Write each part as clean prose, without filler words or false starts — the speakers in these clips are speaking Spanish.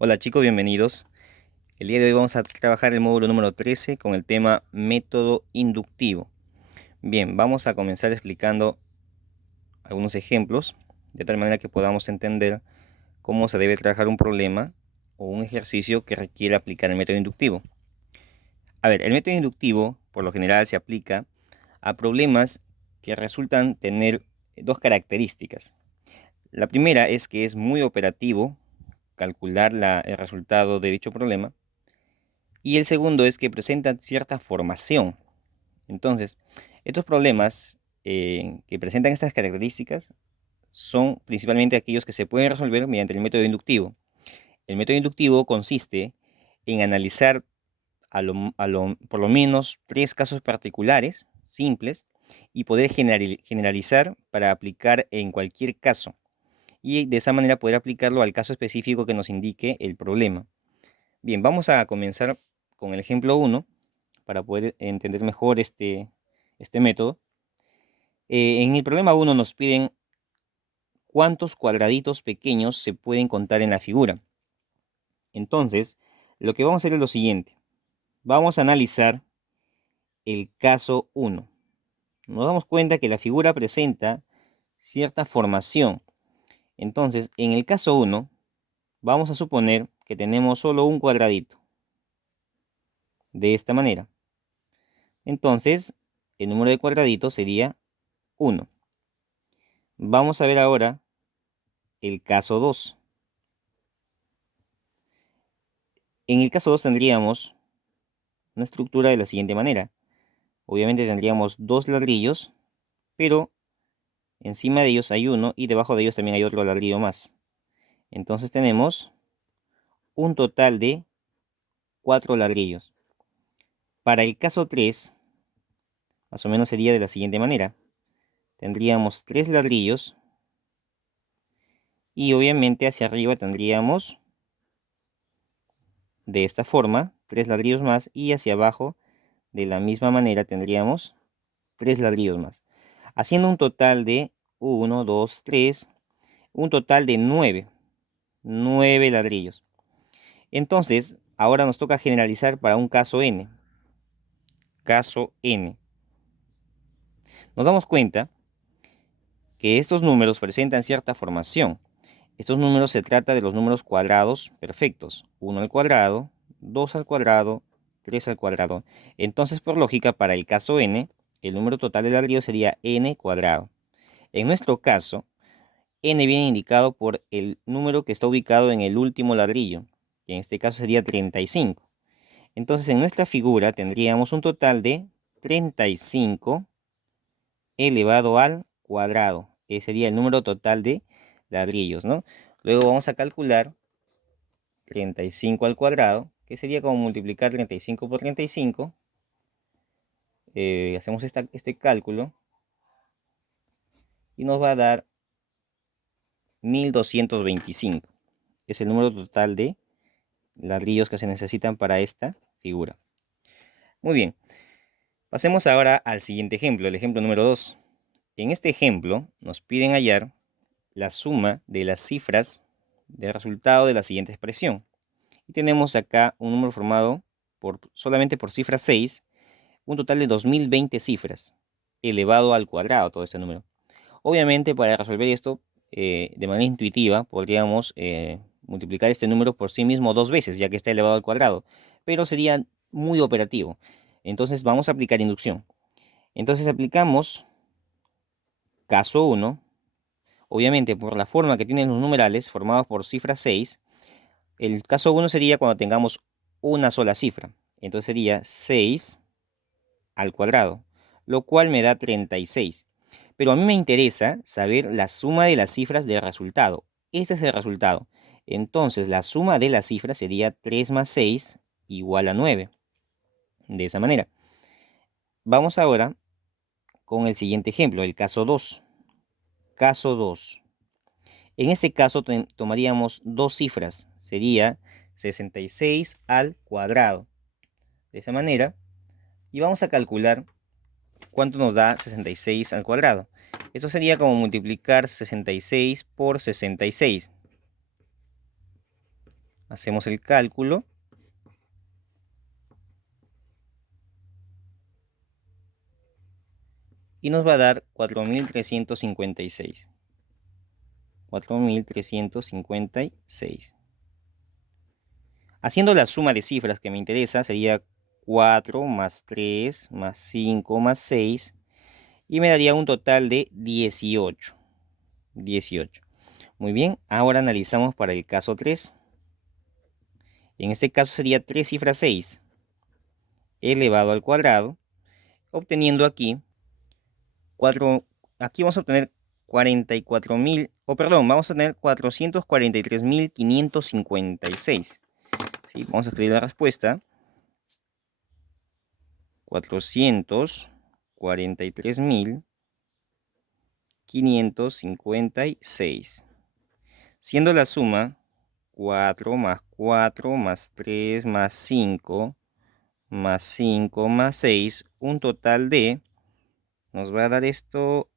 Hola chicos, bienvenidos. El día de hoy vamos a trabajar el módulo número 13 con el tema método inductivo. Bien, vamos a comenzar explicando algunos ejemplos, de tal manera que podamos entender cómo se debe trabajar un problema o un ejercicio que requiere aplicar el método inductivo. A ver, el método inductivo por lo general se aplica a problemas que resultan tener dos características. La primera es que es muy operativo calcular el resultado de dicho problema. Y el segundo es que presentan cierta formación. Entonces, estos problemas que presentan estas características son principalmente aquellos que se pueden resolver mediante el método inductivo. El método inductivo consiste en analizar por lo menos tres casos particulares, simples, y poder generalizar para aplicar en cualquier caso. Y de esa manera poder aplicarlo al caso específico que nos indique el problema. Bien, vamos a comenzar con el ejemplo 1 para poder entender mejor este método. En el problema 1 nos piden cuántos cuadraditos pequeños se pueden contar en la figura. Entonces, lo que vamos a hacer es lo siguiente. Vamos a analizar el caso 1. Nos damos cuenta que la figura presenta cierta formación. Entonces, en el caso 1, vamos a suponer que tenemos solo un cuadradito. De esta manera. Entonces, el número de cuadraditos sería 1. Vamos a ver ahora el caso 2. En el caso 2 tendríamos una estructura de la siguiente manera. Obviamente tendríamos dos ladrillos, pero encima de ellos hay uno y debajo de ellos también hay otro ladrillo más. Entonces tenemos un total de 4 ladrillos. Para el caso 3, más o menos sería de la siguiente manera. Tendríamos 3 ladrillos y obviamente hacia arriba tendríamos de esta forma 3 ladrillos más y hacia abajo de la misma manera tendríamos 3 ladrillos más, haciendo un total de 1, 2, 3, un total de 9 ladrillos. Entonces, ahora nos toca generalizar para un caso n. Caso n. Nos damos cuenta que estos números presentan cierta formación. Estos números se trata de los números cuadrados perfectos. 1 al cuadrado, 2 al cuadrado, 3 al cuadrado. Entonces, por lógica, para el caso n, el número total de ladrillos sería n cuadrado. En nuestro caso, n viene indicado por el número que está ubicado en el último ladrillo, que en este caso sería 35. Entonces, en nuestra figura tendríamos un total de 35 elevado al cuadrado. Ese sería el número total de ladrillos, ¿no? Luego vamos a calcular 35 al cuadrado, que sería como multiplicar 35 por 35. Hacemos este cálculo y nos va a dar 1225. Es el número total de ladrillos que se necesitan para esta figura. Muy bien, pasemos ahora al siguiente ejemplo, el ejemplo número 2. En este ejemplo nos piden hallar la suma de las cifras del resultado de la siguiente expresión. Y tenemos acá un número formado solamente por cifra 6, un total de 2020 cifras, elevado al cuadrado todo este número. Obviamente, para resolver esto de manera intuitiva, podríamos multiplicar este número por sí mismo dos veces, ya que está elevado al cuadrado, pero sería muy operativo. Entonces vamos a aplicar inducción. Entonces aplicamos caso 1. Obviamente, por la forma que tienen los numerales formados por cifra 6, el caso 1 sería cuando tengamos una sola cifra. Entonces sería 6 al cuadrado, lo cual me da 36. Pero a mí me interesa saber la suma de las cifras del resultado. Este es el resultado. Entonces la suma de las cifras sería 3 más 6 igual a 9. De esa manera. Vamos ahora con el siguiente ejemplo, el caso 2. Caso 2. En este caso tomaríamos dos cifras. Sería 66 al cuadrado. De esa manera. Y vamos a calcular cuánto nos da 66 al cuadrado. Esto sería como multiplicar 66 por 66. Hacemos el cálculo. Y nos va a dar 4.356. 4.356. Haciendo la suma de cifras que me interesa, sería 4 más 3 más 5 más 6. Y me daría un total de 18. 18. Muy bien, ahora analizamos para el caso 3. En este caso sería 3 cifras 6 elevado al cuadrado, obteniendo aquí 4, aquí vamos a obtener 44.000, vamos a tener 443.556. ¿Sí? Vamos a escribir la respuesta. 443.556. Siendo la suma 4 más 4 más 3 más 5 más 5 más 6, un total de, nos va a dar esto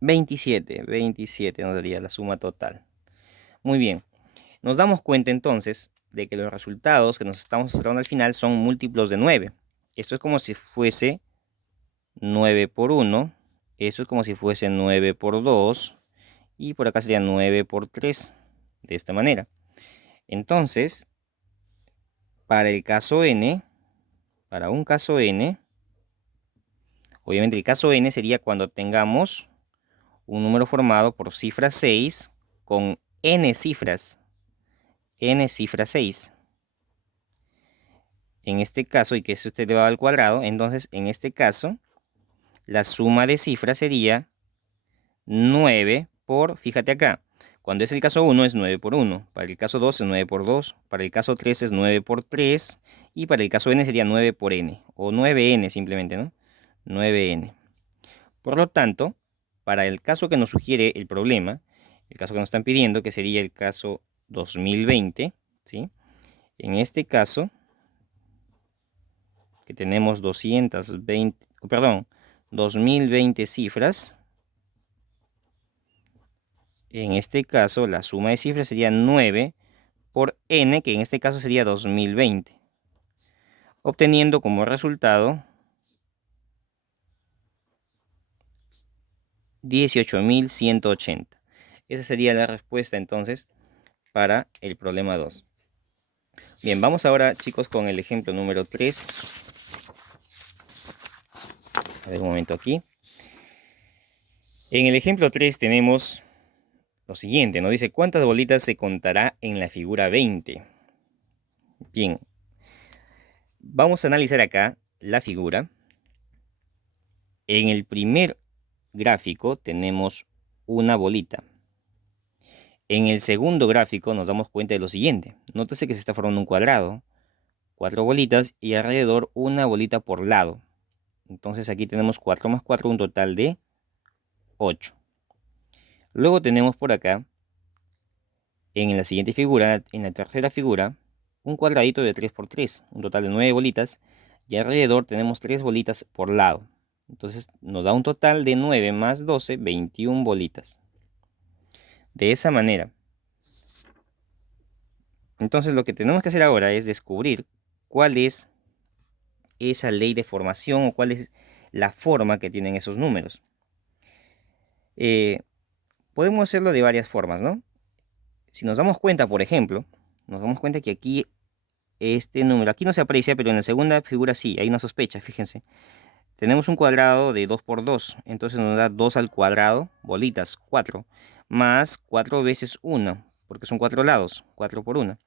27. 27 nos daría la suma total. Muy bien. Nos damos cuenta entonces de que los resultados que nos estamos mostrando al final son múltiplos de 9. Esto es como si fuese 9 por 1. Esto es como si fuese 9 por 2. Y por acá sería 9 por 3. De esta manera. Entonces, para el caso n, para un caso n, obviamente el caso n sería cuando tengamos un número formado por cifra 6 con n cifras. N cifra 6. En este caso, y que es usted elevado al cuadrado, entonces en este caso, la suma de cifras sería 9 por, fíjate acá, cuando es el caso 1 es 9 por 1, para el caso 2 es 9 por 2, para el caso 3 es 9 por 3, y para el caso n sería 9 por n, o 9n simplemente, ¿no? 9n. Por lo tanto, para el caso que nos sugiere el problema, el caso que nos están pidiendo, que sería el caso 2020, ¿sí? En este caso, que tenemos 2020 cifras. En este caso, la suma de cifras sería 9 por n, que en este caso sería 2020. Obteniendo como resultado 18.180. Esa sería la respuesta entonces para el problema 2. Bien, vamos ahora, chicos, con el ejemplo número 3. A ver un momento aquí. En el ejemplo 3 tenemos lo siguiente, nos dice cuántas bolitas se contará en la figura 20. Bien, vamos a analizar acá la figura. En el primer gráfico tenemos una bolita. En el segundo gráfico nos damos cuenta de lo siguiente. Nótese que se está formando un cuadrado, 4 bolitas y alrededor una bolita por lado. Entonces aquí tenemos 4 más 4, un total de 8. Luego tenemos por acá, en la siguiente figura, en la tercera figura, un cuadradito de 3 por 3, un total de 9 bolitas, y alrededor tenemos 3 bolitas por lado. Entonces nos da un total de 9 más 12, 21 bolitas. De esa manera. Entonces lo que tenemos que hacer ahora es descubrir cuál es esa ley de formación o cuál es la forma que tienen esos números. Podemos hacerlo de varias formas, ¿no? Si nos damos cuenta, por ejemplo, nos damos cuenta que aquí este número, aquí no se aprecia, pero en la segunda figura sí, hay una sospecha, fíjense. Tenemos un cuadrado de 2 por 2, entonces nos da 2 al cuadrado, bolitas, 4, más 4 veces 1, porque son 4 lados, 4 por 1.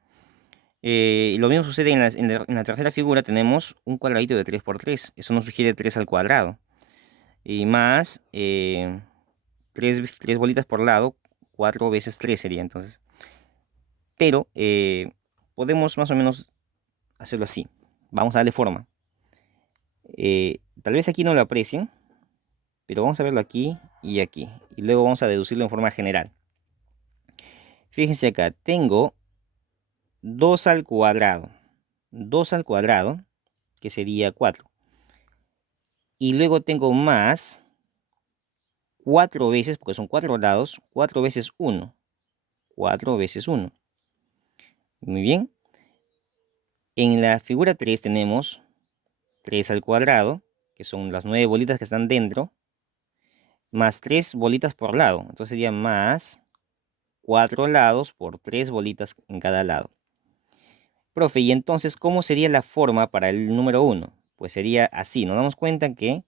Y lo mismo sucede en la tercera figura, tenemos un cuadradito de 3 por 3, eso nos sugiere 3 al cuadrado. Y más 3 bolitas por lado, 4 veces 3 sería entonces. Pero podemos más o menos hacerlo así. Vamos a darle forma. Tal vez aquí no lo aprecien, pero vamos a verlo aquí y aquí. Y luego vamos a deducirlo en forma general. Fíjense acá, tengo 2 al cuadrado. 2 al cuadrado, que sería 4. Y luego tengo más 4 veces, porque son 4 lados, 4 veces 1. 4 veces 1. Muy bien. En la figura 3 tenemos 3 al cuadrado, que son las 9 bolitas que están dentro, más 3 bolitas por lado. Entonces sería más 4 lados por 3 bolitas en cada lado. Profe, y entonces, ¿cómo sería la forma para el número 1? Pues sería así. Nos damos cuenta que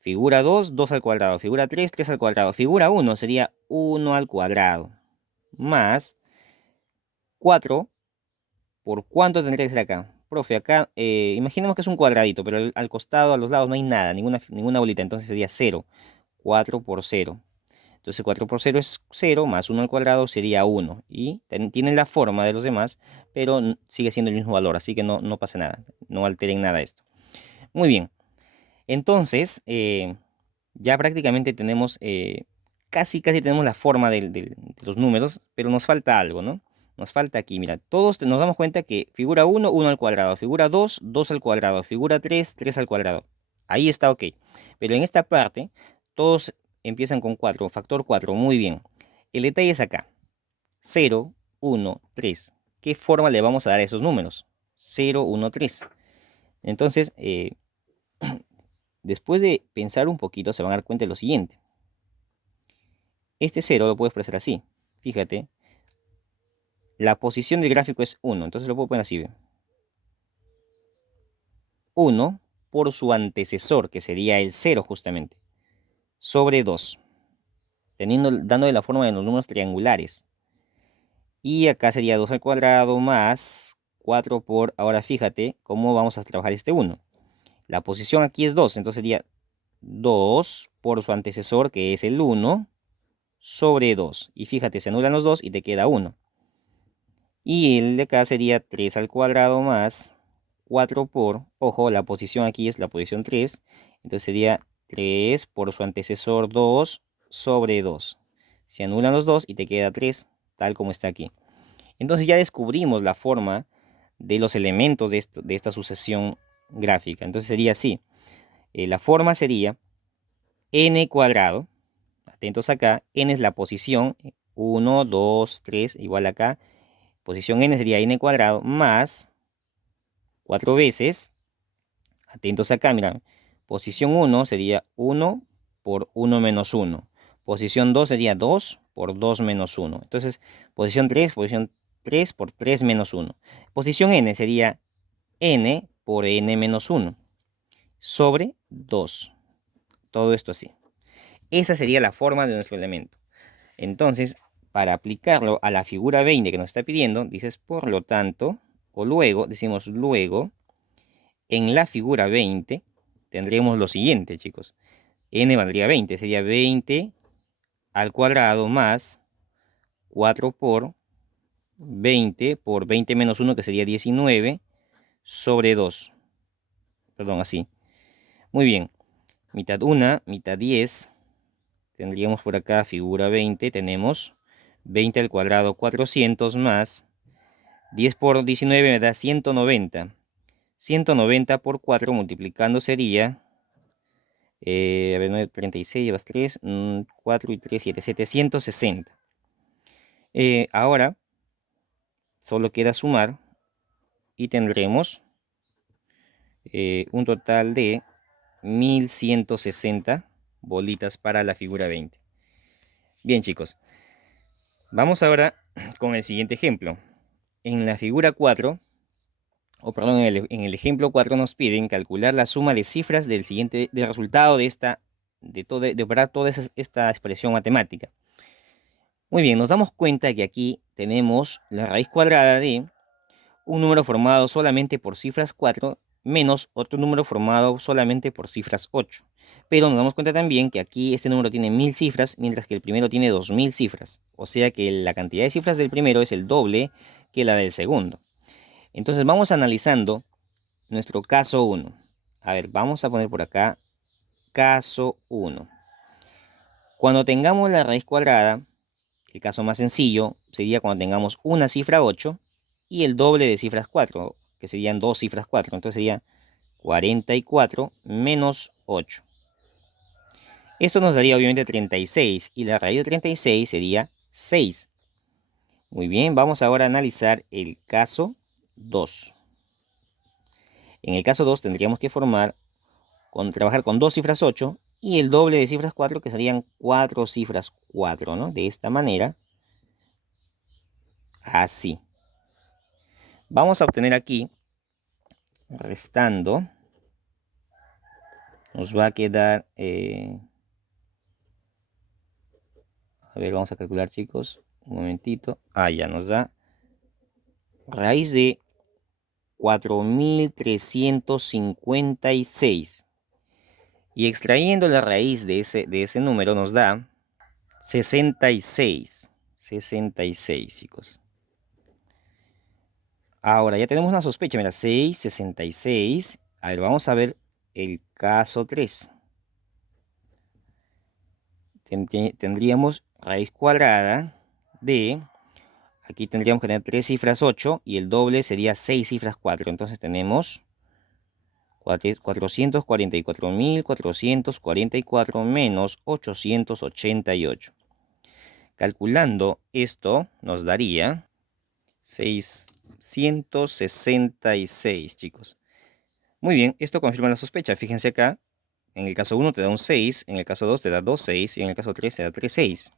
figura 2, 2 al cuadrado. Figura 3, 3 al cuadrado. Figura 1 sería 1 al cuadrado. Más 4. ¿Por cuánto tendría que ser acá? Profe, acá, imaginemos que es un cuadradito, pero al costado, a los lados no hay nada, ninguna bolita. Entonces sería 0. 4 por 0. Entonces 4 por 0 es 0, más 1 al cuadrado sería 1. Y tienen la forma de los demás, pero sigue siendo el mismo valor, así que no pasa nada. No alteren nada esto. Muy bien. Entonces, ya prácticamente tenemos, casi tenemos la forma de los números, pero nos falta algo, ¿no? Nos falta aquí, mira, todos nos damos cuenta que figura 1, 1 al cuadrado, figura 2, 2 al cuadrado, figura 3, 3 al cuadrado. Ahí está ok. Pero en esta parte, todos empiezan con 4, factor 4, muy bien. El detalle es acá, 0, 1, 3. ¿Qué forma le vamos a dar a esos números? 0, 1, 3. Entonces, después de pensar un poquito, se van a dar cuenta de lo siguiente. Este 0 lo puedo expresar así. Fíjate, la posición del gráfico es 1, entonces lo puedo poner así. 1 por su antecesor, que sería el 0 justamente, sobre 2, dándole la forma de los números triangulares. Y acá sería 2 al cuadrado más 4 por... Ahora fíjate cómo vamos a trabajar este 1. La posición aquí es 2, entonces sería 2 por su antecesor, que es el 1, sobre 2. Y fíjate, se anulan los 2 y te queda 1. Y el de acá sería 3 al cuadrado más 4 por, ojo, la posición aquí es la posición 3. Entonces sería 3 por su antecesor 2 sobre 2. Se anulan los 2 y te queda 3, tal como está aquí. Entonces ya descubrimos la forma de los elementos de esta sucesión gráfica. Entonces sería así. La forma sería n cuadrado. Atentos acá. N es la posición. 1, 2, 3, igual acá. Posición n sería n cuadrado más 4 veces. Atentos acá, mira. Posición 1 sería 1 por 1 menos 1. Posición 2 sería 2 por 2 menos 1. Entonces, posición 3 por 3 menos 1. Posición n sería n por n menos 1 sobre 2. Todo esto así. Esa sería la forma de nuestro elemento. Entonces, para aplicarlo a la figura 20 que nos está pidiendo, dices por lo tanto, o luego, decimos luego, en la figura 20 tendríamos lo siguiente, chicos. N valdría 20, sería 20 al cuadrado más 4 por 20 menos 1, que sería 19, sobre 2. Perdón, así. Muy bien. Mitad 1, mitad 10. Tendríamos por acá figura 20, tenemos 20 al cuadrado 400 más 10 por 19 me da 190. 190 por 4 multiplicando sería, a ver, 9, 36, llevas 3, 4 y 3, 7, 760. Ahora solo queda sumar y tendremos un total de 1160 bolitas para la figura 20. Bien, chicos, vamos ahora con el siguiente ejemplo. En la figura 4, o perdón, en el ejemplo 4 nos piden calcular la suma de cifras del resultado de operar toda esta expresión matemática. Muy bien, nos damos cuenta que aquí tenemos la raíz cuadrada de un número formado solamente por cifras 4 menos otro número formado solamente por cifras 8. Pero nos damos cuenta también que aquí este número tiene 1000 cifras, mientras que el primero tiene 2000 cifras. O sea que la cantidad de cifras del primero es el doble que la del segundo. Entonces vamos analizando nuestro caso 1. A ver, vamos a poner por acá caso 1. Cuando tengamos la raíz cuadrada, el caso más sencillo sería cuando tengamos una cifra 8 y el doble de cifras 4, que serían dos cifras 4. Entonces sería 44 menos 8. Esto nos daría obviamente 36 y la raíz de 36 sería 6. Muy bien, vamos ahora a analizar el caso 2. En el caso 2 tendríamos que trabajar con dos cifras 8 y el doble de cifras 4, que serían 4 cifras 4, ¿no? De esta manera, así. Vamos a obtener aquí, restando, nos va a quedar, a ver, vamos a calcular, chicos, un momentito. Ya nos da raíz de 4356. Y extrayendo la raíz de ese número nos da 66. 66, chicos. Ahora ya tenemos una sospecha, mira, 6, 66. A ver, vamos a ver el caso 3. Tendríamos raíz cuadrada de, aquí tendríamos que tener 3 cifras 8 y el doble sería 6 cifras 4. Entonces tenemos 444.444 menos 888. Calculando esto nos daría 666, chicos. Muy bien, esto confirma la sospecha. Fíjense acá, en el caso 1 te da un 6, en el caso 2 te da 2 6 y en el caso 3 te da 3 6.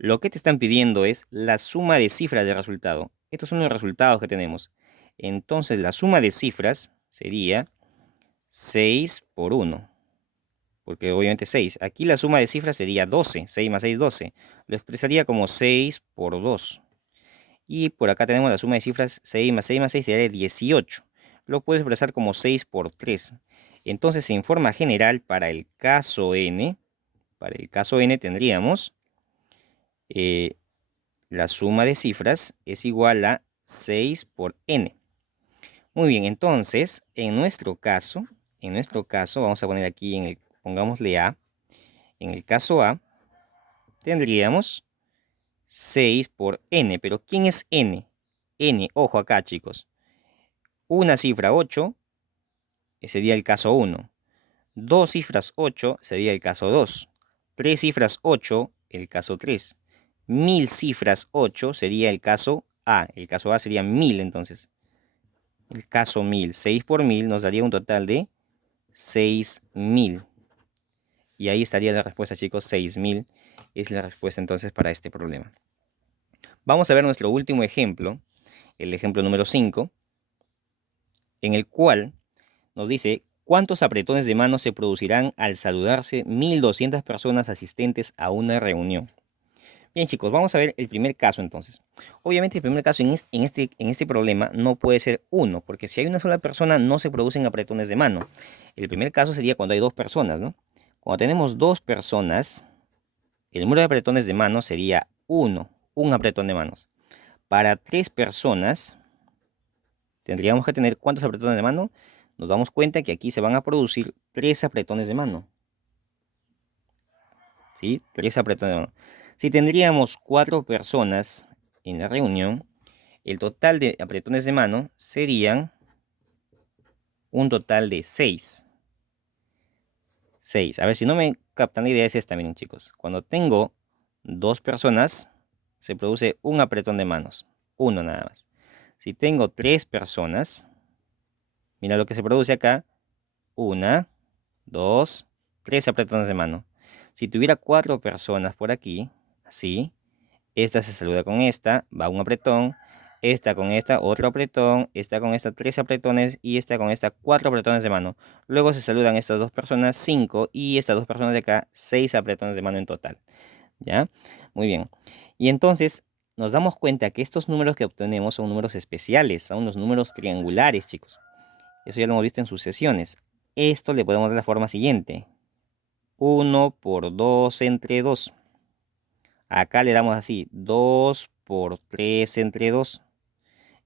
Lo que te están pidiendo es la suma de cifras del resultado. Estos son los resultados que tenemos. Entonces la suma de cifras sería 6 por 1. Porque obviamente 6. Aquí la suma de cifras sería 12. 6 más 6, 12. Lo expresaría como 6 por 2. Y por acá tenemos la suma de cifras 6 más 6 más 6 sería 18. Lo puedes expresar como 6 por 3. Entonces, en forma general, para el caso n tendríamos la suma de cifras es igual a 6 por n. Muy bien, entonces, en nuestro caso, vamos a poner aquí, pongámosle A. En el caso A, tendríamos 6 por n. Pero ¿quién es n? N, ojo acá, chicos. Una cifra 8 sería el caso 1. Dos cifras 8 sería el caso 2. Tres cifras 8, el caso 3. 1000 cifras 8 sería el caso A. El caso A sería 1000 entonces. El caso 1000. 6 por 1000 nos daría un total de 6000. Y ahí estaría la respuesta, chicos. 6000 es la respuesta entonces para este problema. Vamos a ver nuestro último ejemplo, el ejemplo número 5, en el cual nos dice cuántos apretones de mano se producirán al saludarse 1200 personas asistentes a una reunión. Bien, chicos, vamos a ver el primer caso entonces. Obviamente el primer caso en este problema no puede ser uno, porque si hay una sola persona no se producen apretones de mano. El primer caso sería cuando hay dos personas, ¿no? Cuando tenemos dos personas, el número de apretones de manos sería uno, un apretón de manos. Para tres personas, tendríamos que tener ¿cuántos apretones de mano? Nos damos cuenta que aquí se van a producir 3 apretones de mano. ¿Sí? 3 apretones de mano. Si tendríamos 4 personas en la reunión, el total de apretones de mano serían un total de 6. 6. A ver, si no me captan la idea es esta, miren, chicos. Cuando tengo 2 personas, se produce un apretón de manos. Uno nada más. Si tengo 3 personas, mira lo que se produce acá. 1, 2, 3 apretones de mano. Si tuviera 4 personas por aquí, así, esta se saluda con esta, va un apretón, esta con esta, otro apretón, esta con esta, 3 apretones y esta con esta, 4 apretones de mano. Luego se saludan estas dos personas, 5, y estas dos personas de acá, 6 apretones de mano en total. ¿Ya? Muy bien. Y entonces nos damos cuenta que estos números que obtenemos son números especiales, son los números triangulares, chicos. Eso ya lo hemos visto en sucesiones. Esto le podemos dar la forma siguiente. 1 por 2 entre 2. Acá le damos así. 2 por 3 entre 2.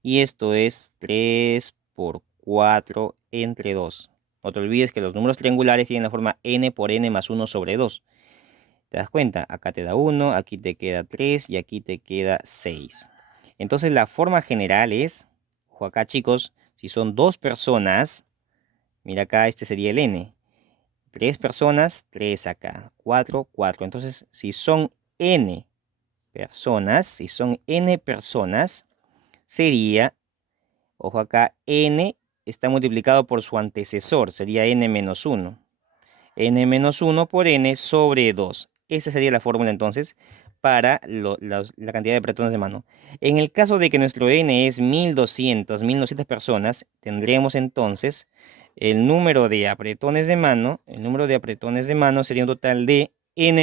Y esto es 3 por 4 entre 2. No te olvides que los números triangulares tienen la forma n por n más 1 sobre 2. ¿Te das cuenta? Acá te da 1, aquí te queda 3 y aquí te queda 6. Entonces la forma general es, ojo acá chicos, si son dos personas, mira acá este sería el n. 3 personas, 3 acá, 4, 4. Entonces si son n personas, si son n personas, sería, ojo acá, n está multiplicado por su antecesor, sería n menos 1. N menos 1 por n sobre 2. Esa sería la fórmula entonces para la cantidad de apretones de mano. En el caso de que nuestro n es 1200 personas, tendríamos entonces el número de apretones de mano, sería un total de n